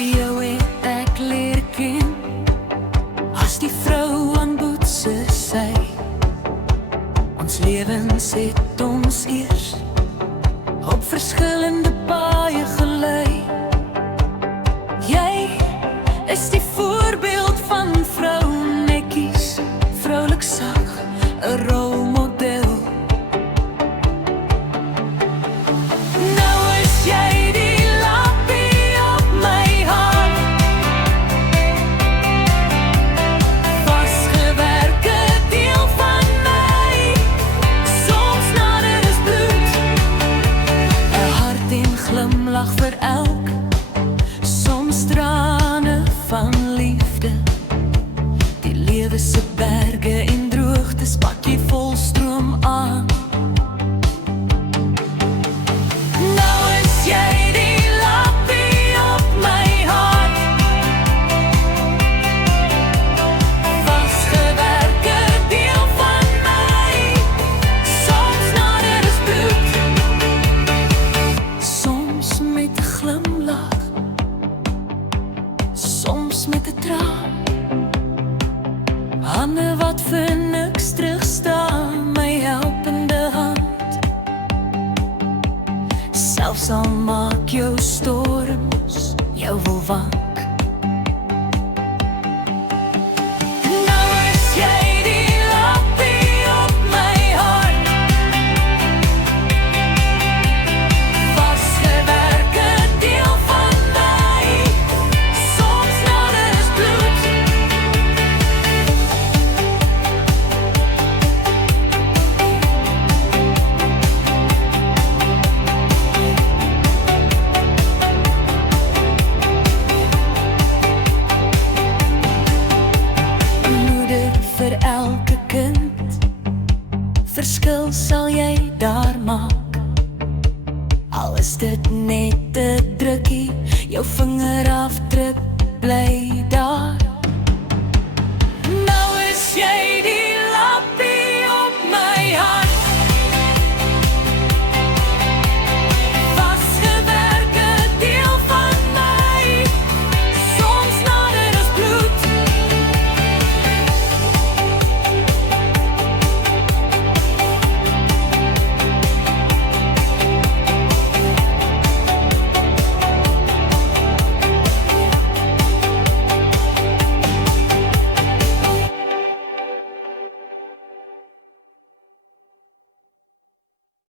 jou het ek leer ken as die vrou aan boet se sy. Ons lewens het ons eers op verskillende paaie gelei. Jy is die voorbeeld van vrou netjies, vroulik sag, 'n rolmodel. Nou is jy die lappie op my hart, vasgewerke deel van my, soms nader as bloed, 'n hart en glimlach vir elk, soms trane van liefde. Die lewe se berge en droogtes pak jy vol stroom aan. Nou is jy die lappie op my hart, vasgewerke deel van my, soms nader as bloed, soms met 'n glimlach, soms met 'n traan. Hande wat vir niks terugstaan, my helpende hand. Selfs al maak jou storms jou wil wank. Nou is jy die lappie op my hart, vasgewerke deel van my, soms nader as bloed. Moeder vir elke kind, verskil sal jy daar maak. Al is dit net 'n drukkie, jou vingerafdruk bly daar. Nou is jy die